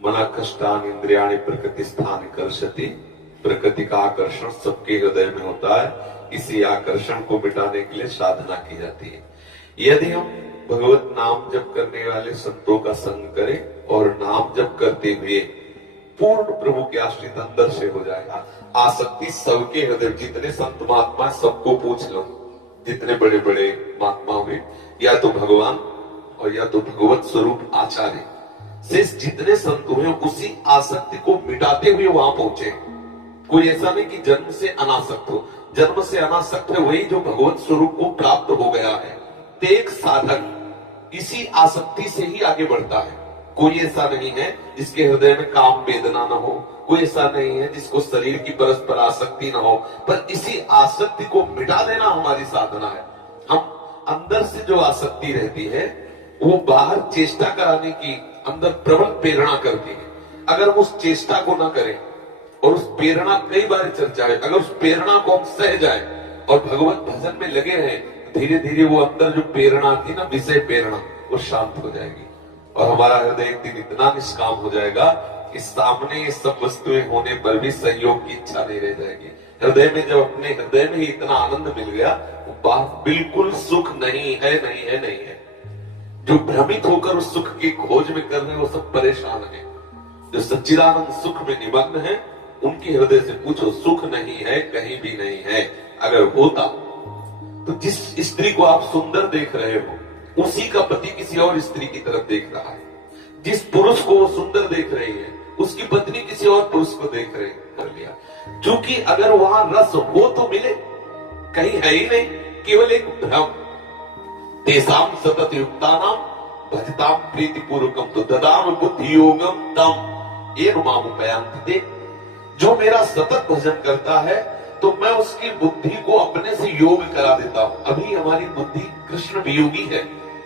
मना कष्टान इंद्रियाणि प्रकृति स्थान कर्षति। प्रकृति का आकर्षण सबके हृदय में होता है। इसी आकर्षण को मिटाने के लिए साधना की जाती है। यदि हम भगवत नाम जप करने वाले संतों का संग करें और नाम जप करते हुए पूर्ण प्रभु के आश्रित अंदर से हो जाएगा। आसक्ति सबके हृदय, जितने संत महात्मा सबको पूछ लो, जितने बड़े बड़े महात्मा हुए, या तो भगवान और या तो भगवत स्वरूप आचार्य से जितने संत हुए उसी आसक्ति को मिटाते हुए वहां पहुंचे। कोई ऐसा नहीं कि जन्म से अनासक्त हो। जन्म से अनासक्त है वही जो भगवत स्वरूप को प्राप्त हो गया है। तो एक साधक इसी आसक्ति से ही आगे बढ़ता है। कोई ऐसा नहीं है जिसके हृदय में काम वेदना न हो, कोई ऐसा नहीं है जिसको शरीर की परस्पर आसक्ति न हो, पर इसी आसक्ति को मिटा देना हमारी साधना है। हम अंदर से जो आसक्ति रहती है वो बाहर चेष्टा कराने की अंदर प्रबल प्रेरणा करती है। अगर हम उस चेष्टा को ना करें और उस प्रेरणा कई बार चर्चा है, अगर उस प्रेरणा को हम सह जाए और भगवत भजन में लगे हैं, धीरे धीरे वो अंदर जो प्रेरणा थी ना, विषय प्रेरणा, वो शांत हो जाएगी और हमारा हृदय एक दिन इतना निष्काम हो जाएगा कि सामने ये सब वस्तुएं होने पर भी संयोग की इच्छा नहीं रह जाएगी। हृदय में जब अपने हृदय में ही इतना आनंद मिल गया, वो बात बिल्कुल सुख नहीं है, नहीं है, नहीं है। जो भ्रमित होकर उस सुख की खोज में कर रहे हैं वो सब परेशान है। जो सच्चिदानंद सुख में निमग्न है उनके हृदय से पूछो, सुख नहीं है, कहीं भी नहीं है। अगर होता तो जिस स्त्री को आप सुंदर देख रहे हो उसी का पति किसी और स्त्री की तरफ देख रहा है। जिस पुरुष को वो सुंदर देख रही है उसकी पत्नी किसी और पुरुष को देख रही, कर लिया। क्योंकि अगर वहां रस हो तो मिले, कहीं है ही नहीं, केवल एक भ्रम। तेसाम सतत युक्तानाम भजताम प्रीति पूर्वकम तो ददाम बुद्धि योगम तम ये रुमामुपयांते। जो मेरा सतत भजन करता है तो मैं उसकी बुद्धि को अपने से योग करा देता हूं। अभी हमारी बुद्धि कृष्ण वियोगी है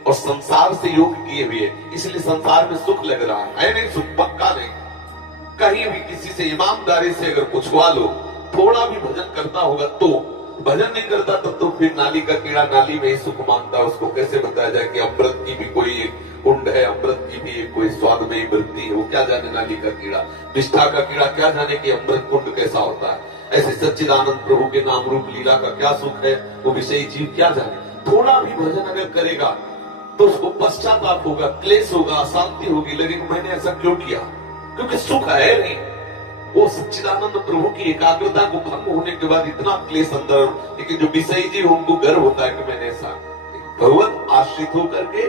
और संसार से योग किए हुए, इसलिए संसार में सुख लग रहा है नहीं, सुख पक्का नहीं। कहीं भी किसी से ईमानदारी से अगर पूछवा लो, थोड़ा भी भजन करता होगा तो, भजन नहीं करता तब तो फिर नाली का कीड़ा नाली में ही सुख मानता है। उसको कैसे बताया जाए कि अमृत की भी कोई एक कुंड है, अमृत की भी कोई स्वाद में ही वृत्ति है, वो क्या जाने नाली का कीड़ा, निष्ठा का कीड़ा क्या जाने कि अमृत कुंड कैसा होता है। ऐसे सच्चिदानंद प्रभु के नाम रूप लीला का क्या सुख है, वो विषयी जीव क्या जाने। थोड़ा भी भजन अगर करेगा तो उसको पश्चाताप होगा, क्लेश होगा, अशांति होगी, लेकिन मैंने ऐसा क्यों किया, क्योंकि सुख है नहीं। वो सच्चिदानंद प्रभु की एकाग्रता को भंग होने के बाद इतना क्लेश अंदर, लेकिन जो विषयी जीव उनको गर्व होता है कि मैंने ऐसा। भगवत आश्रित होकर के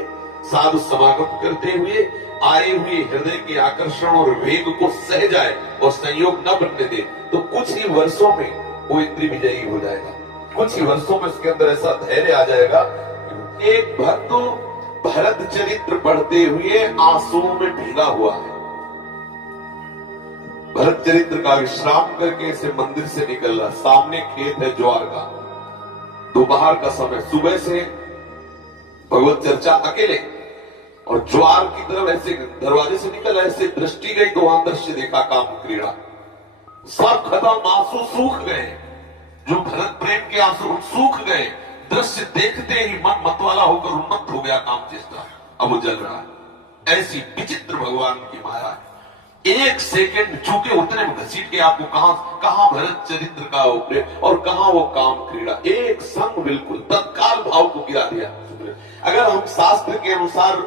साधु समागम करते हुए आए हुए हृदय के आकर्षण और वेग को सह जाए और संयोग न बनने दे तो कुछ ही वर्षों में वो इंद्रिय विजयी हो जाएगा। कुछ ही वर्षों में उसके अंदर ऐसा धैर्य आ जाएगा। एक भक्त तो भरत चरित्र पढ़ते हुए आंसुओं में भीगा हुआ है। भरत चरित्र का विश्राम करके इसे मंदिर से निकल रहा, सामने खेत है ज्वार का, दोपहर का समय, सुबह से भगवत चर्चा अकेले, और ज्वार की तरफ ऐसे दरवाजे से निकल, ऐसे दृष्टि गई तो वहां दृश्य देखा, काम क्रीड़ा, सब खत्म, आंसू सूख गए। जो भरत प्रेम के आंसू सूख गए, दृश्य देखते ही मन मतवाला होकर उन्मत्त हो गया, काम चेष्टा, अब वो जल रहा है। ऐसी विचित्र भगवान की माया है। एक सेकंड चूके उतने में घसीट के आपको कहां भरत चरित्र का प्रेम और कहां वो काम क्रीड़ा, एक संग बिल्कुल तत्काल भाव को गिरा दिया। अगर हम शास्त्र के अनुसार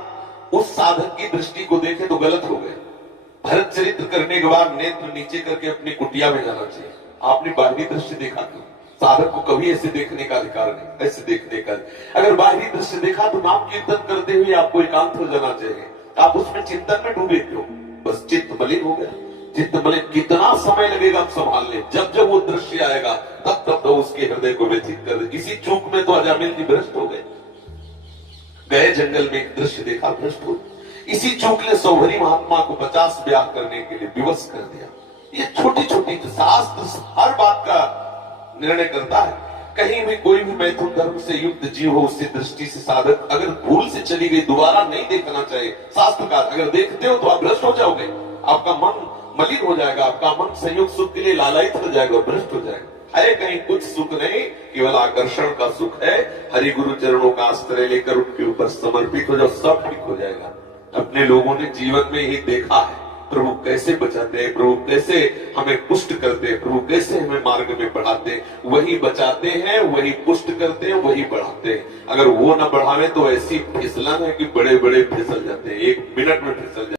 उस साधक की दृष्टि को देखें तो गलत हो गए। भरत चरित्र करने के बाद नेत्र नीचे करके अपनी कुटिया में जाना चाहिए। आपने बाहरी दृश्य देखा क्यों? साधक को कभी ऐसे देखने का अधिकार नहीं, ऐसे देखने का। अगर बाहरी दृश्य देखा तो नाम कीर्तन करते हुए आपको एकांत हो जाना चाहिए। आप उसमें चिंतन में डूबे क्यों? बस चित्त मलिन हो गया। चित्त मलिन कितना समय लगेगा हम संभालने, जब जब वो दृश्य आएगा तब तब तो उसके हृदय को व्यथित कर दे। इसी चूक में तो अजामिल जी भ्रष्ट हो गए। गए जंगल में एक दृश्य देखा, भ्रष्ट हो। इसी चूक ने सौभरी महात्मा को 50 ब्याह करने के लिए विवश कर दिया। ये छोटी छोटी शास्त्र हर बात का निर्णय करता है। कहीं भी कोई भी मैथुन धर्म से युक्त जीव हो, उससे दृष्टि से साधक अगर भूल से चली गई दोबारा नहीं देखना चाहिए। शास्त्र का अगर देखते हो तो आप भ्रष्ट हो जाओगे, आपका मन मलिन हो जाएगा, आपका मन संयोग सुख के लिए लालायित हो जाएगा और भ्रष्ट हो जाएगा। है कहीं कुछ सुख नहीं, केवल आकर्षण का सुख है। हरि गुरु चरणों का आश्रय लेकर उनके ऊपर समर्पित हो जाओ, सब ठीक हो जाएगा। अपने लोगों ने जीवन में ही देखा है, प्रभु कैसे बचाते हैं, प्रभु कैसे हमें पुष्ट करते हैं, प्रभु कैसे हमें मार्ग में बढ़ाते हैं। वही बचाते हैं, वही पुष्ट करते हैं, वही बढ़ाते हैं। अगर वो ना बढ़ावे तो ऐसी फिसलन है कि बड़े बड़े फिसल जाते हैं, 1 मिनट में फिसल जाते हैं।